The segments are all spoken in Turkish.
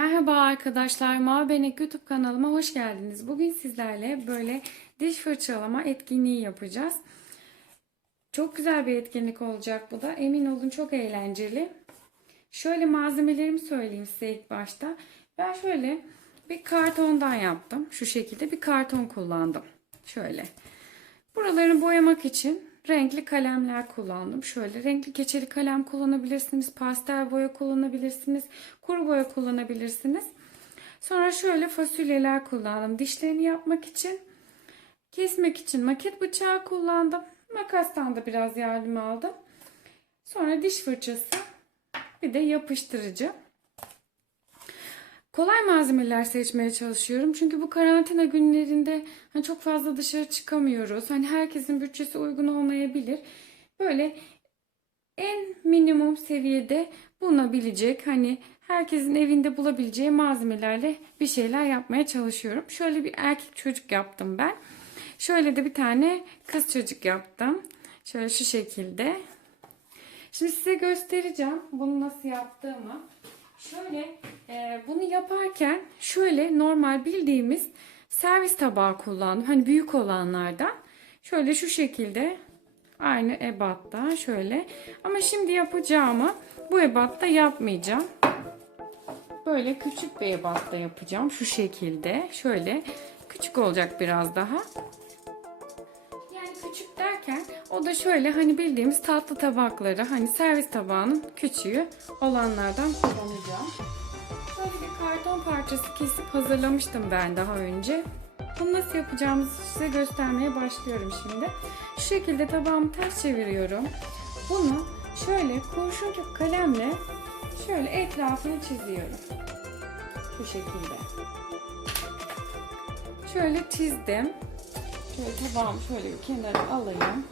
Merhaba arkadaşlar, Mavi Benek YouTube kanalıma hoş geldiniz. Bugün sizlerle böyle diş fırçalama etkinliği yapacağız. Çok güzel bir etkinlik olacak bu da. Emin olun çok eğlenceli. Şöyle malzemelerimi söyleyeyim size ilk başta. Ben şöyle bir kartondan yaptım. Şu şekilde bir karton kullandım. Şöyle. Buralarını boyamak için renkli kalemler kullandım. Şöyle renkli keçeli kalem kullanabilirsiniz. Pastel boya kullanabilirsiniz. Kuru boya kullanabilirsiniz. Sonra şöyle fasulyeler kullandım. Dişlerini yapmak için. Kesmek için maket bıçağı kullandım. Makastan da biraz yardım aldım. Sonra diş fırçası. Bir de yapıştırıcı. Kolay malzemeler seçmeye çalışıyorum. Çünkü bu karantina günlerinde hani çok fazla dışarı çıkamıyoruz. Hani herkesin bütçesi uygun olmayabilir. Böyle en minimum seviyede bulunabilecek hani herkesin evinde bulabileceği malzemelerle bir şeyler yapmaya çalışıyorum. Şöyle bir erkek çocuk yaptım ben. Şöyle de bir tane kız çocuk yaptım. Şöyle şu şekilde. Şimdi size göstereceğim bunu nasıl yaptığımı. Şöyle e, bunu yaparken şöyle normal bildiğimiz servis tabağı kullandım. Hani büyük olanlardan. Şöyle şu şekilde aynı ebatta şöyle. Ama şimdi yapacağımı bu ebatta yapmayacağım. Böyle küçük bir ebatta yapacağım. Şu şekilde. Şöyle küçük olacak biraz daha. Yani küçük derken o da şöyle hani bildiğimiz tatlı tabakları hani servis tabağının küçüğü olanlardan kullanacağım. Şöyle bir karton parçası kesip hazırlamıştım ben daha önce. Bunu nasıl yapacağımızı size göstermeye başlıyorum şimdi. Şu şekilde tabağımı ters çeviriyorum. Bunu şöyle kurşun kalemle şöyle etrafını çiziyorum. Bu şekilde. Şöyle çizdim. Şöyle tabağımı şöyle bir kenara alayım.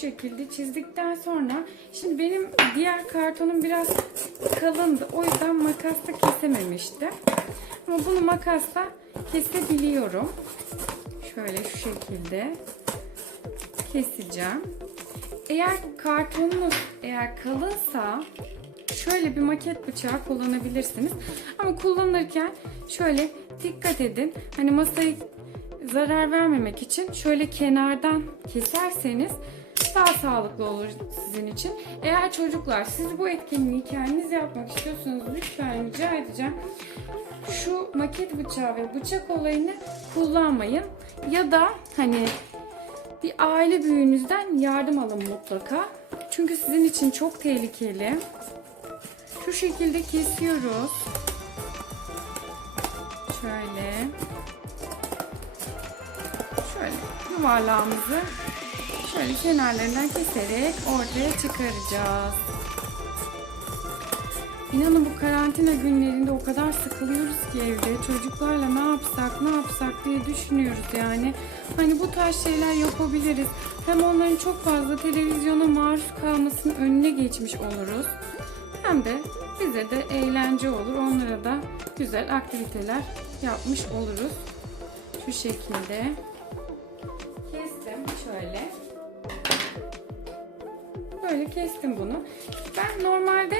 Şekilde çizdikten sonra şimdi benim diğer kartonum biraz kalındı. O yüzden makasla kesememiştim. Ama bunu makasla kesebiliyorum. Şöyle şu şekilde keseceğim. Eğer kartonunuz eğer kalınsa şöyle bir maket bıçağı kullanabilirsiniz. Ama kullanırken şöyle dikkat edin. Hani masayı zarar vermemek için şöyle kenardan keserseniz daha sağlıklı olur sizin için. Eğer çocuklar siz bu etkinliği kendiniz yapmak istiyorsanız lütfen rica edeceğim. Şu maket bıçağı ve bıçak olayını kullanmayın. Ya da hani bir aile büyüğünüzden yardım alın mutlaka. Çünkü sizin için çok tehlikeli. Şu şekilde kesiyoruz. Şöyle. Şöyle yuvarlağımızı şöyle kenarlarından keserek ortaya çıkaracağız. İnanın bu karantina günlerinde o kadar sıkılıyoruz ki evde. Çocuklarla ne yapsak ne yapsak diye düşünüyoruz yani. Hani bu tarz şeyler yapabiliriz. Hem onların çok fazla televizyona maruz kalmasının önüne geçmiş oluruz. Hem de bize de eğlence olur. Onlara da güzel aktiviteler yapmış oluruz. Şu şekilde kestim şöyle. Böyle kestim bunu. Ben normalde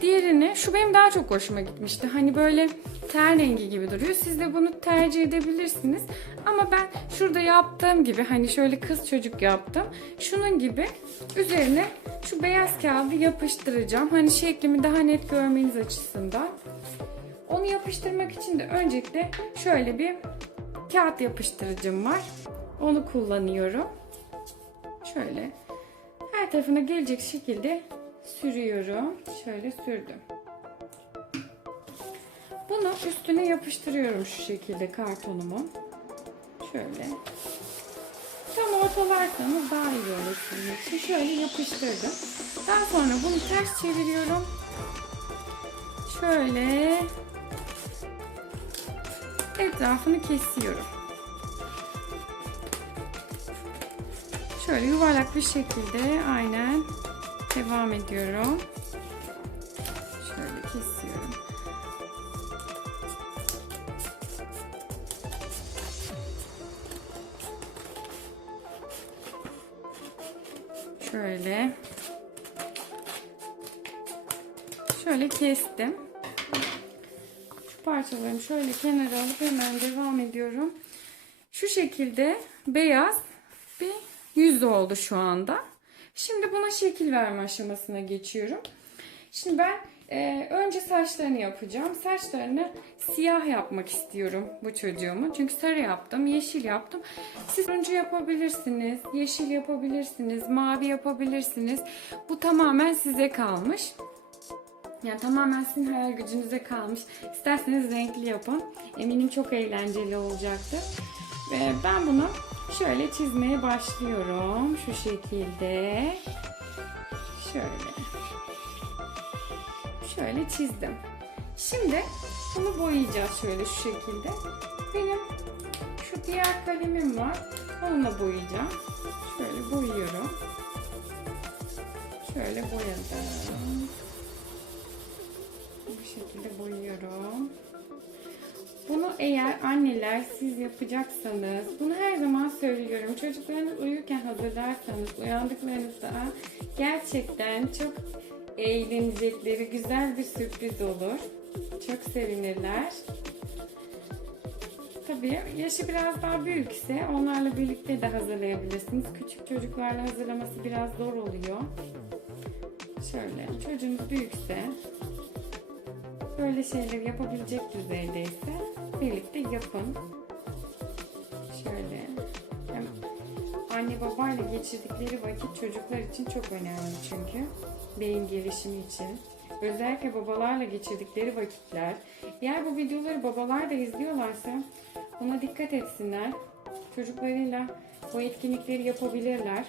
diğerini, şu benim daha çok hoşuma gitmişti. Hani böyle ten rengi gibi duruyor. Siz de bunu tercih edebilirsiniz. Ama ben şurada yaptığım gibi hani şöyle kız çocuk yaptım. Şunun gibi üzerine şu beyaz kağıdı yapıştıracağım. Hani şeklimi daha net görmeniz açısından. Onu yapıştırmak için de öncelikle şöyle bir kağıt yapıştırıcım var. Onu kullanıyorum. Şöyle her tarafına gelecek şekilde sürüyorum. Şöyle sürdüm. Bunu üstüne yapıştırıyorum şu şekilde kartonumu. Şöyle. Tam ortalarsanız daha iyi olur sizin. Şöyle yapıştırdım. Daha sonra bunu ters çeviriyorum. Şöyle etrafını kesiyorum. Şöyle yuvarlak bir şekilde aynen devam ediyorum. Şöyle kesiyorum. Şöyle. Şöyle kestim. parçalarımı şöyle kenara alıp hemen devam ediyorum. Şu şekilde beyaz bir yüz oldu şu anda. Şimdi buna şekil verme aşamasına geçiyorum. Şimdi ben e, önce saçlarını yapacağım. Saçlarını siyah yapmak istiyorum bu çocuğumun. Çünkü sarı yaptım, yeşil yaptım. Siz turuncu yapabilirsiniz, yeşil yapabilirsiniz, mavi yapabilirsiniz. Bu tamamen size kalmış. Yani tamamen sizin hayal gücünüze kalmış. İsterseniz renkli yapın. Eminim çok eğlenceli olacaktır. Ve ben bunu şöyle çizmeye başlıyorum. Şu şekilde. Şöyle. Şöyle çizdim. Şimdi bunu boyayacağız şöyle şu şekilde. Benim şu diğer kalemim var. Onunla boyayacağım. Şöyle boyuyorum. Şöyle boyadım. Bu şekilde boyuyorum. Bunu eğer anneler siz yapacaksanız, bunu her zaman söylüyorum. Çocuklarınız uyurken hazırlarsanız, uyandıklarınızda gerçekten çok eğlenecekleri güzel bir sürpriz olur. Çok sevinirler. Tabii yaşı biraz daha büyükse onlarla birlikte de hazırlayabilirsiniz. Küçük çocuklarla hazırlaması biraz zor oluyor. Şöyle çocuğunuz büyükse böyle şeyler yapabilecek düzeydeyse birlikte yapın. Şöyle anne babayla geçirdikleri vakit çocuklar için çok önemli çünkü beyin gelişimi için. Özellikle babalarla geçirdikleri vakitler. Eğer bu videoları babalar da izliyorlarsa ona dikkat etsinler. Çocuklarıyla bu etkinlikleri yapabilirler.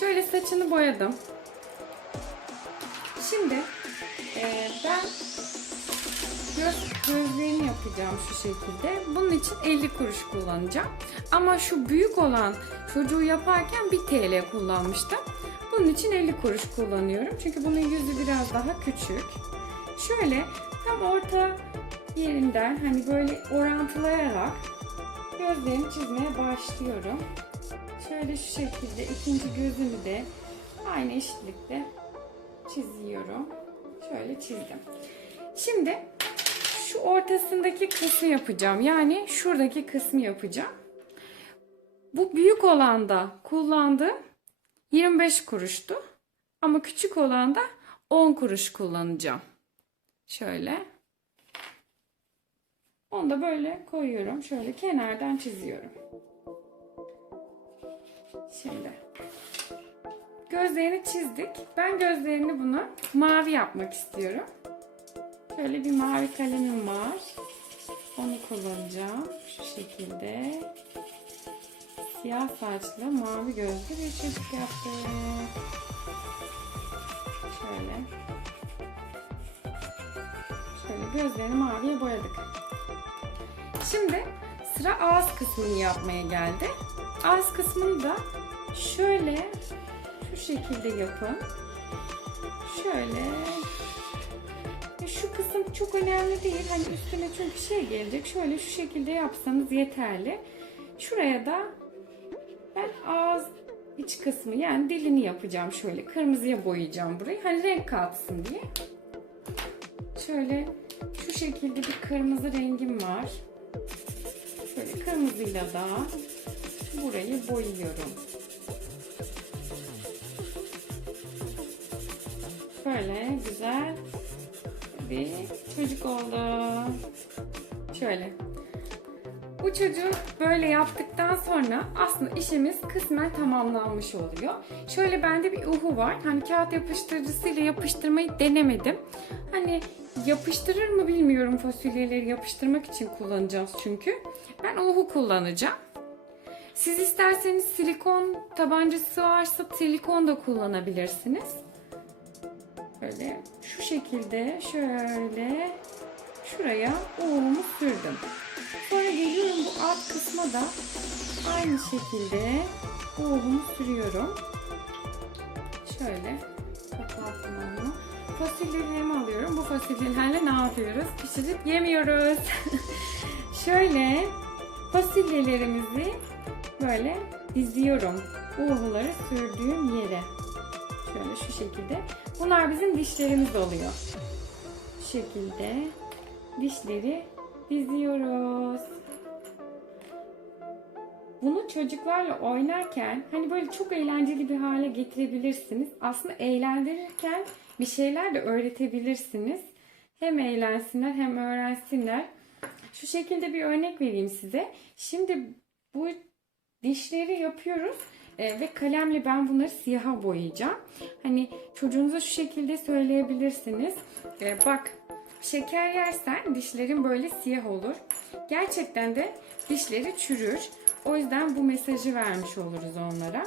Şöyle saçını boyadım. Yapacağım şu şekilde. Bunun için 50 kuruş kullanacağım. Ama şu büyük olan çocuğu yaparken 1 TL kullanmıştım. Bunun için 50 kuruş kullanıyorum. Çünkü bunun yüzü biraz daha küçük. Şöyle tam orta yerinden hani böyle orantılayarak gözlerini çizmeye başlıyorum. Şöyle şu şekilde ikinci gözünü de aynı eşitlikte çiziyorum. Şöyle çizdim. Şimdi şu ortasındaki kısmı yapacağım. Yani şuradaki kısmı yapacağım. Bu büyük olanda kullandığım 25 kuruştu. Ama küçük olanda 10 kuruş kullanacağım. Şöyle. Onu da böyle koyuyorum. Şöyle kenardan çiziyorum. Şimdi gözlerini çizdik. Ben gözlerini buna mavi yapmak istiyorum. Şöyle bir mavi kalemim var. Onu kullanacağım. Şu şekilde. Siyah saçlı, mavi gözlü bir çocuk yaptık. Şöyle. Şöyle gözlerini maviye boyadık. Şimdi sıra ağız kısmını yapmaya geldi. Ağız kısmını da şöyle şu şekilde yapın. Şöyle. Kısım çok önemli değil. Hani üstüne çünkü şey gelecek. Şöyle şu şekilde yapsanız yeterli. Şuraya da ben ağız iç kısmı yani dilini yapacağım şöyle. Kırmızıya boyayacağım burayı. Hani renk katsın diye. Şöyle şu şekilde bir kırmızı rengim var. Şöyle kırmızıyla da burayı boyuyorum. Böyle güzel bir çocuk oldu. Şöyle. Bu çocuğu böyle yaptıktan sonra aslında işimiz kısmen tamamlanmış oluyor. Şöyle bende bir uhu var. Hani kağıt yapıştırıcısıyla yapıştırmayı denemedim. Hani yapıştırır mı bilmiyorum fasulyeleri yapıştırmak için kullanacağız çünkü. Ben uhu kullanacağım. Siz isterseniz silikon tabancası varsa silikon da kullanabilirsiniz. Şekilde şöyle şuraya uğumu sürdüm. Sonra geliyorum bu alt kısma da aynı şekilde uğumu sürüyorum. Şöyle kapattım onu. Fasulyelerimi alıyorum. Bu fasulyelerle ne yapıyoruz? Pişirip yemiyoruz. Şöyle fasulyelerimizi böyle diziyorum. Uğuları sürdüğüm yere. Şöyle şu şekilde. Bunlar bizim dişlerimiz oluyor. Bu şekilde dişleri diziyoruz. Bunu çocuklarla oynarken hani böyle çok eğlenceli bir hale getirebilirsiniz. Aslında eğlendirirken bir şeyler de öğretebilirsiniz. Hem eğlensinler hem öğrensinler. Şu şekilde bir örnek vereyim size. Şimdi bu dişleri yapıyoruz e, ve kalemle ben bunları siyaha boyayacağım. Hani çocuğunuza şu şekilde söyleyebilirsiniz. E, bak şeker yersen dişlerin böyle siyah olur. Gerçekten de dişleri çürür. O yüzden bu mesajı vermiş oluruz onlara.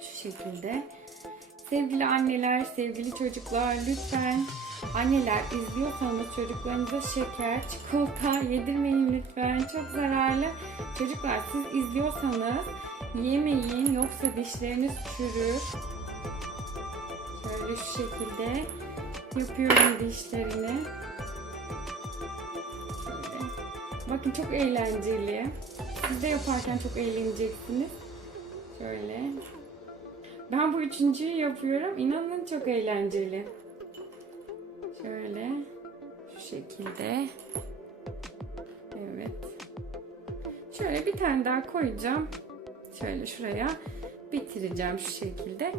Şu şekilde. Sevgili anneler, sevgili çocuklar lütfen anneler izliyorsanız çocuklarınıza şeker, çikolata yedirmeyin lütfen. Çok zararlı. Çocuklar siz izliyorsanız yemeyin yoksa dişleriniz çürür. Şöyle şu şekilde yapıyorum dişlerini. Şöyle. Bakın çok eğlenceli. Siz de yaparken çok eğleneceksiniz. Şöyle. Ben bu üçüncüyü yapıyorum. İnanın çok eğlenceli. Şöyle. Şu şekilde. Evet. Şöyle bir tane daha koyacağım. Şöyle şuraya bitireceğim şu şekilde.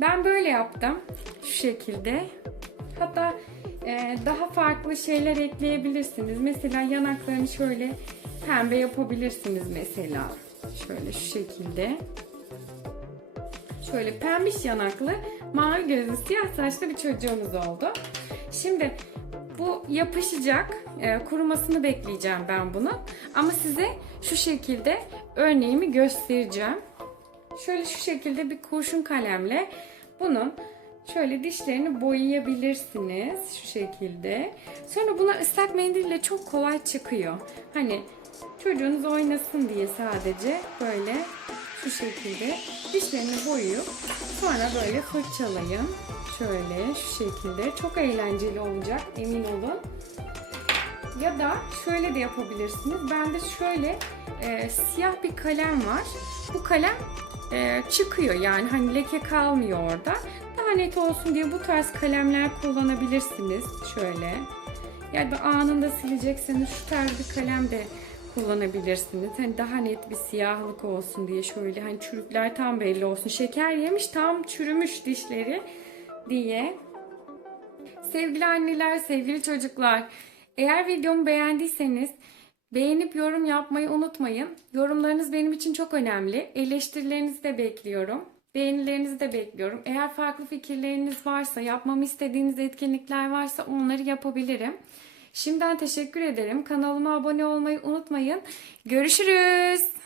Ben böyle yaptım. Şu şekilde. Hatta e, daha farklı şeyler ekleyebilirsiniz. Mesela yanaklarını şöyle pembe yapabilirsiniz mesela. Şöyle şu şekilde. Şöyle pembiş yanaklı, mavi gözlü, siyah saçlı bir çocuğumuz oldu. Şimdi bu yapışacak. E, kurumasını bekleyeceğim ben bunu. Ama size şu şekilde örneğimi göstereceğim. Şöyle şu şekilde bir kurşun kalemle bunun şöyle dişlerini boyayabilirsiniz şu şekilde. Sonra buna ıslak mendille çok kolay çıkıyor. Hani çocuğunuz oynasın diye sadece böyle şu şekilde dişlerini boyayıp sonra böyle fırçalayın. Şöyle şu şekilde çok eğlenceli olacak emin olun. Ya da şöyle de yapabilirsiniz. Bende şöyle e, siyah bir kalem var. Bu kalem e, çıkıyor yani hani leke kalmıyor orada. Daha net olsun diye bu tarz kalemler kullanabilirsiniz. Şöyle. Ya da anında silecekseniz şu tarz bir kalem de kullanabilirsiniz. Hani daha net bir siyahlık olsun diye şöyle hani çürükler tam belli olsun. Şeker yemiş tam çürümüş dişleri diye. Sevgili anneler, sevgili çocuklar, eğer videomu beğendiyseniz beğenip yorum yapmayı unutmayın. Yorumlarınız benim için çok önemli. Eleştirilerinizi de bekliyorum. Beğenilerinizi de bekliyorum. Eğer farklı fikirleriniz varsa, yapmamı istediğiniz etkinlikler varsa onları yapabilirim. Şimdiden teşekkür ederim. Kanalıma abone olmayı unutmayın. Görüşürüz.